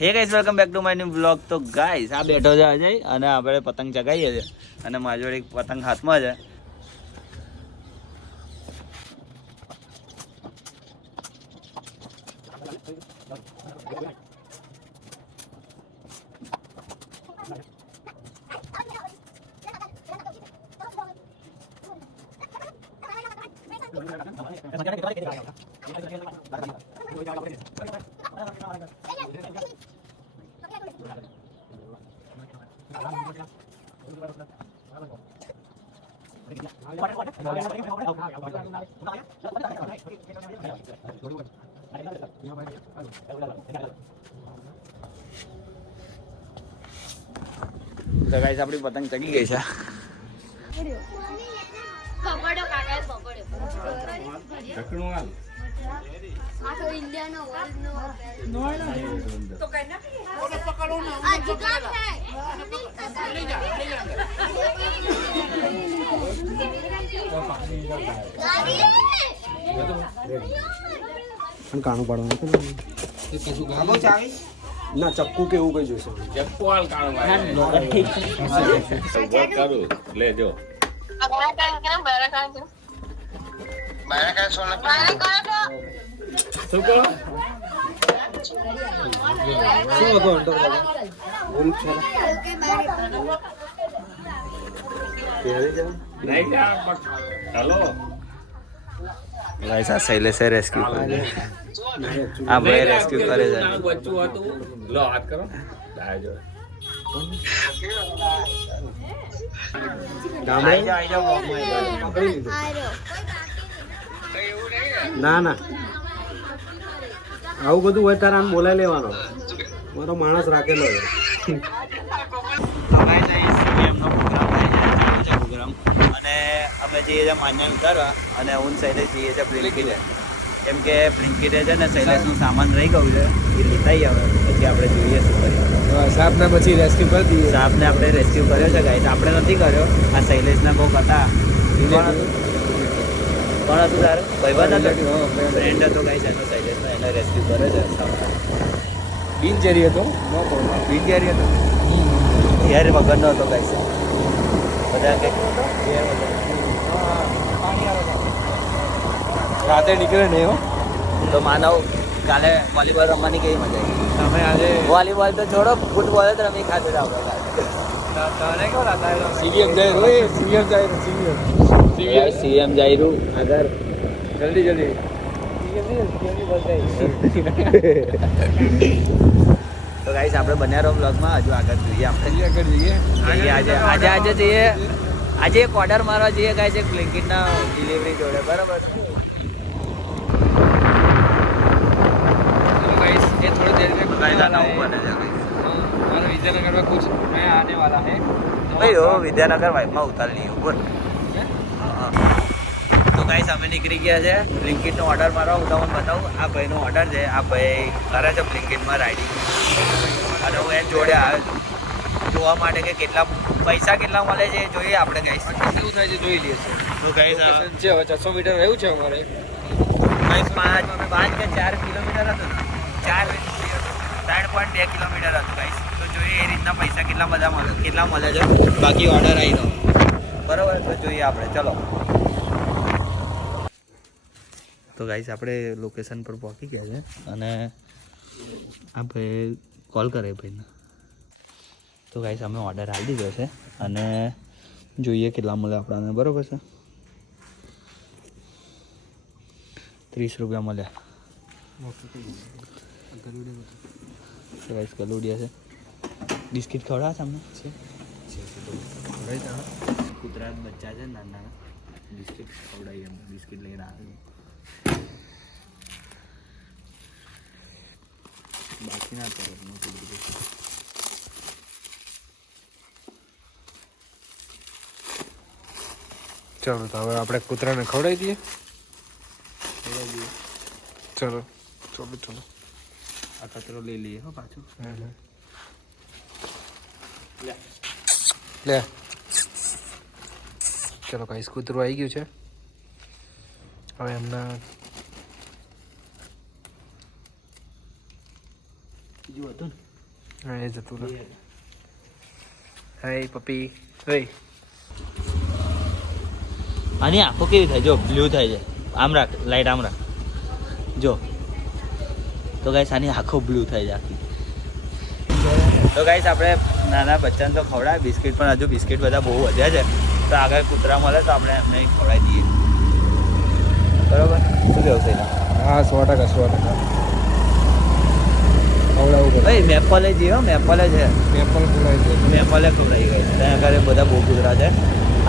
હે guys welcome back to my new vlog. તો guys આ બેઠો છે અજય અને આપણે પતંગ ચગાવીએ છીએ અને મારી જોડે એક પતંગ હાથમાં છે. તો ગાઈસ આપણી પતંગ ચગી ગઈ છે. પકડો કાકા પકડો આ તો ઇન્ડિયાનો વર્લ્ડનો તો કઈ ના પકડો ના આ જુગામ છે પણ કાણું પાડવાનું એ કશું ગામો ચાવી ના ચક્કુ કે એવું કઈ જોઈશે ચક્કુ હાલ કાણું કરું લેજો ગાઈસ આ શૈલેષે રેસ્ક્યુ કરે. આ ભાઈ રેસ્ક્યુ કરે છે. બચ્ચું હતું લો હાથ કરો આજો ના ના આવું બધું હોય તારે આમ બોલાવી લેવાનો મારો માણસ રાખેલો છે. અને અમે જઈએ છીએ માન્યા ઉતારવા અને હું શૈલેષ જઈએ છીએ બ્લિંકિટે. કેમ કે બ્લિંકિટે છે ને શૈલેષનું સામાન રહી ગયું છે એ લીધાઈ આવે પછી આપણે જોઈએ શું કરીએ. સાપને પછી રેસ્ક્યુ કરી દઈએ. સાપને આપણે રેસ્ક્યુ કર્યો છે ગાઈસ. આપણે નથી કર્યો, આ શૈલેષના કોક હતા. કોણ હતું તારું ભાઈબંધ હતો? ફ્રેન્ડ હતો ગાઈસ એનો શૈલેષનો, એને રેસ્ક્યુ કર્યો છે સાપને. બિનજેરી હતો બિનજેરી હતો યાર, વગરનો હતો ગાઈસ. બધા કંઈક રાતે નીકળે નહીં હો. તો માનવ કાલે વોલીબોલ રમવાની કેવી મજા આવી? તમે આજે વોલીબોલ તો છોડો, ફૂટબોલ જ રમી ખાધું આપણે સીવીએમ જાય રોય સીવીએમ જાય સીવીએમ સીએમ જાયરું આગળ જલ્દી જલ્દી તો ગાઈસ આપણે બન્યા રહો બ્લોગમાં. હજુ આગળ જોઈએ આપણે. આગળ જઈએ આજે જઈએ. આજે એક ઓર્ડર મારવા જઈએ ગાઈસ, એક બ્લિંકિટના ડિલિવરી જોડે. બરાબર गाइस ये थोड़ी देर में गाइस आना हुआ है और विजयनगर में कुछ नया आने वाला है भाई हो विद्यानगर વાઇફમાં ઉતાર લીધું બોલ. તો ગાઈસ અમે નીકળી ગયા છે બ્લિંકિટનો ઓર્ડર મારવા. હું તમને બતાવું, આ ભાઈનો ઓર્ડર છે. આ ભાઈ કરે છે બ્લિંકિટમાં રાઇડિંગ અને હું એને જોડે આવ્યો છું જોવા માટે કે કેટલા પૈસા કેટલા મળે છે એ જોઈએ આપણે ગાઈસ. કેવું થાય છે જોઈ લઈએ તો ગાઈસ છે હવે 600 મીટર રહ્યું છે અમારે ગાઈસ 5 કે 4 કિલોમીટર હતું, 3.2 કિલોમીટર હતું ગાઈસ. તો જોઈએ એ રીતના પૈસા કેટલા મળે છે. બાકી ઓર્ડર આવી ગયો બરાબર. તો જોઈએ આપણે, ચલો. તો ગાઈસ આપણે લોકેશન પર પહોંચી ગયા છે અને આ ભાઈ કોલ કરે ભાઈને. તો ગાઈસ અમે ઓર્ડર આપી દીધો છે અને જોઈએ કેટલા મળે આપણને. બરાબર છે, 30 રૂપિયા મળ્યા. તો ગાઈસ ગલુડિયા છે. બિસ્કિટ ખવડાવે છે અમને? કૂતરા બચ્ચા છે નાના નાના, બિસ્કિટ ખવડાવીએ અમે. બિસ્કિટ લઈને આવે બાકી ના કરે. ચલો તો હવે આપણે કૂતરાને ખવડાવી દઈએ. ચલો ચલો ચલો આ કચરો લઈ લઈએ હો પાછું. લે ચલો ગાઈસ કૂતરું આવી ગયું છે. હવે એમના બીજું હતું ને હા એ જતું રહે. હાય પપ્પી. ઓય આની આંખો કેવી થાય જો બ્લુ થાય છે. આમ રાખ લાઈટ આમ રાખ જો. તો ગાઈસ આની આંખો બ્લુ થઈ જાય આખી. તો ગાઈસ આપણે નાના બચ્ચાને તો ખવડાવે બિસ્કિટ, પણ હજુ બિસ્કિટ બધા બહુ વધ્યા છે. તો આગળ કૂતરા મળે તો આપણે એમને ખવડાવી દઈએ. બરોબર શું કેવું છે? હા 100% 100%. ખવડાવવું પડે. ભાઈ મેપલે જઈએ, મેપલે છે. મેપલ ખવડાવી દે. મેપલે ખવડાવી ગઈ. ત્યાં આગળ બધા બહુ કૂતરા છે.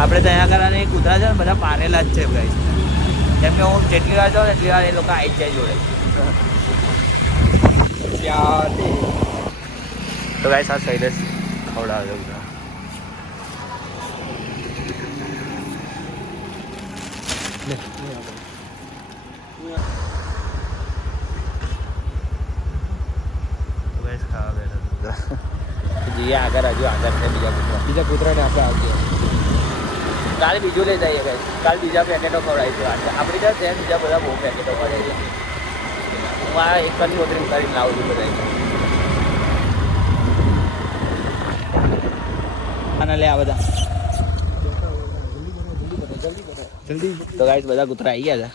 આપણે ત્યાં આગળ અને કૂતરા છે ને બધા પારેલા જ છે ગાઈસ. કેમ કે હું જેટલી વાર જાઉં ને એટલી વાર એ લોકો આવી જ જાય જોડે. તો ગાઈસ આ શૈલેષ ખવડાવે બધા. જઈએ આગળ, હજુ આગળ છે બીજા કૂતરાને આપણે આવજે. કાલે બીજું લઈ જઈએ ગાઈસ. કાલે બીજા પેકેટો ખવડાવીશું. આપણી ત્યાં છે બીજા બધા બહુ પેકેટો પડે છે. હું આ એક જ કોતરી કરીને લાવું છું બધા. આના લે આ બધા જલ્દી. તો ગાઈસ બધા કૂતરા આવી ગયા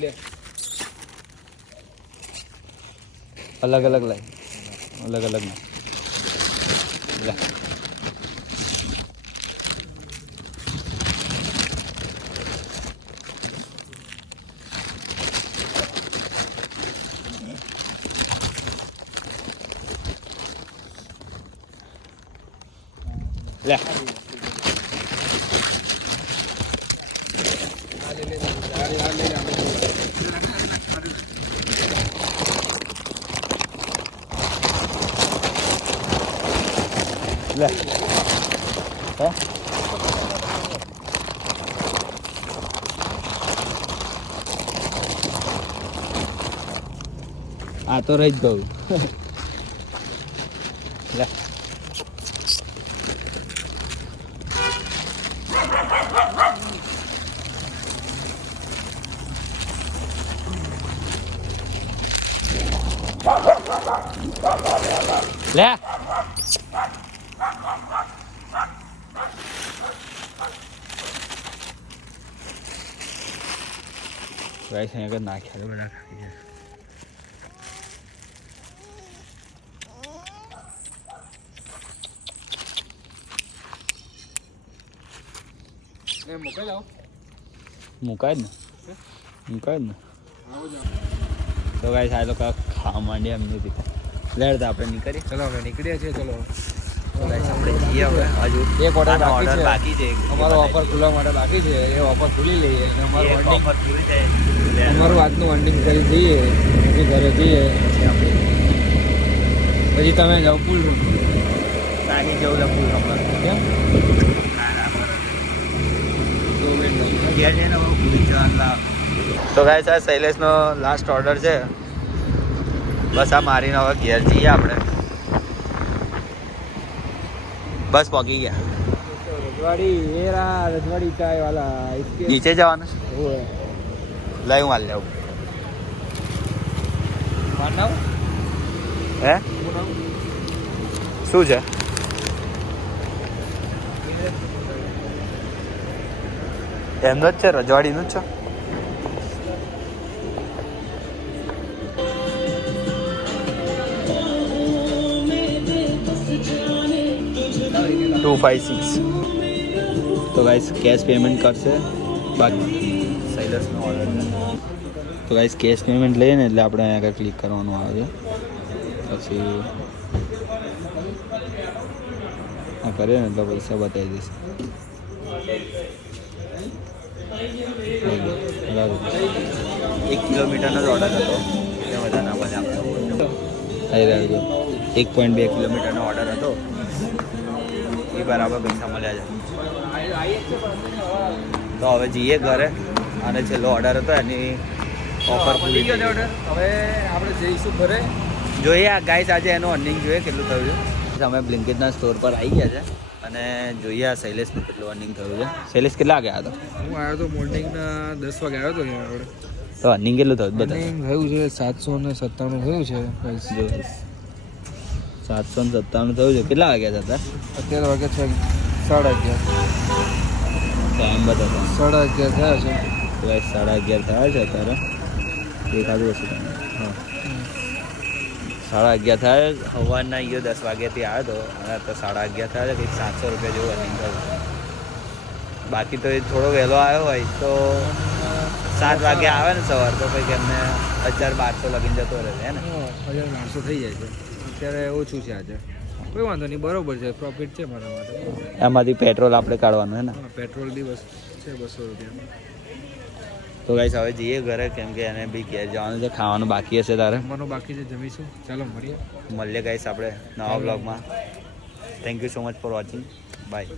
છે. અલગ અલગ લાઈ, અલગ અલગ ના લે. લે લે હે આ તો રહી જ ગયું. લે લે ગાઈસ અહીં આગળ નાખ્યા બધા ખાઈ જાય. મુકાય જ ને. તો ગાઈસ આ લોકો ખાવા માંડે એમની રીતે. લેડતા આપણે નીકળીએ. ચલો હવે નીકળીએ છીએ. ચલો આપણે જઈએ હવે. હજુ એક ઓર્ડર ઓર્ડર બાકી છે. અમારો ઓફર ખુલવા માટે બાકી છે. એ ઓફર ખુલી લઈએ. અમારું એક વંડિંગ, offer પૂરી થાય. અમારું આજનું વંડિંગ કરી દઈએ. પછી ઘરે જઈએ. પછી તમે જાઓ પુલ. બાકી જવું છે ફૂલ નંબર. કેમ? તો ગાઈસ આ શૈલેષનો લાસ્ટ ઓર્ડર છે. બસ આ મારીને હવે ઘેર જઈએ આપણે. બસ પહોંચી ગયા. રજવાડી ચાય વાલા નીચે જવાનું છે. લઈ હું હાલ જાઉં. હે શું છે? એમનો જ છે, રજવાડીનું જ છે. તો ગાઈસ કેશ પેમેન્ટ કરશે. બાકી શૈલેષનો ઓર્ડર છે. તો ગાઈસ કેશ પેમેન્ટ લઈએ ને એટલે આપણે અહીંયા આગળ ક્લિક કરવાનું આવે છે. પછી આ કરીએ ને એટલે પૈસા બતાવી દેશે. 1 કિલોમીટરનો જ ઓર્ડર હતો. એટલે બધા ના બધા આપણે આવી રહ્યો છે. 1.2 કિલોમીટરનો ઓર્ડર હતો. એ બરાબર પૈસા મળ્યા છે. તો હવે જઈએ ઘરે. અને છેલ્લો ઓર્ડર હતો એની ઓફર પૂરી થઈ ગઈ. હવે આપણે જઈશું ઘરે. જોઈએ આ ગાઈસ આજે એનું અર્નિંગ જોઈએ કેટલું થયું છે. અમે બ્લિંકિટના સ્ટોર પર આવી ગયા છે અને જોઈએ આ શૈલેષનું કેટલું અર્નિંગ થયું છે. શૈલેષ કેટલા ગયા હતો? હું આવ્યો તો મોર્નિંગના 10 વાગે આવ્યો હતો અહીંયા આપણે. તો અર્નિંગ કેટલું થયું બધા? થયું છે 797 થયું છે. 797 થયું છે. કેટલા વાગ્યા હતા? અત્યારે વાગે છે 11:30. ટાઈમ બતાવો. 11:30 થયા છે. તો ગાઈસ 11:30 થયા છે અત્યારે. દેખાતું હશે તમને. હા 11:30 થયા. સવારના ગયો 10 વાગ્યાથી આવ્યો હતો અને અત્યારે 11:30 થયા છે. કંઈક 700 રૂપિયા જેવું અર્નિંગ થયું. બાકી તો એ થોડો વહેલો આવ્યો હોય તો 7 વાગે આવે ને સવાર તો કંઈક એમને 1200 લગીને જતો રહે છે ને. 1200 થઈ જાય છે. અત્યારે ઓછું છે આજે. કોઈ વાંધો નહીં, બરોબર છે, પ્રોફિટ છે મારા માટે. એમાંથી પેટ્રોલ આપણે કાઢવાનું હે ને. પેટ્રોલ દિવસ છે 200 રૂપિયા. તો ગાઈસ હવે જઈએ ઘરે, કેમ કે એને બી ઘેર જવાનું છે. ખાવાનું બાકી હશે તારે? જમવાનું બાકી છે, જમીશું. ચાલો મળીએ ગાઈસ આપણે નવા બ્લોગમાં. Thank you so much for watching. By.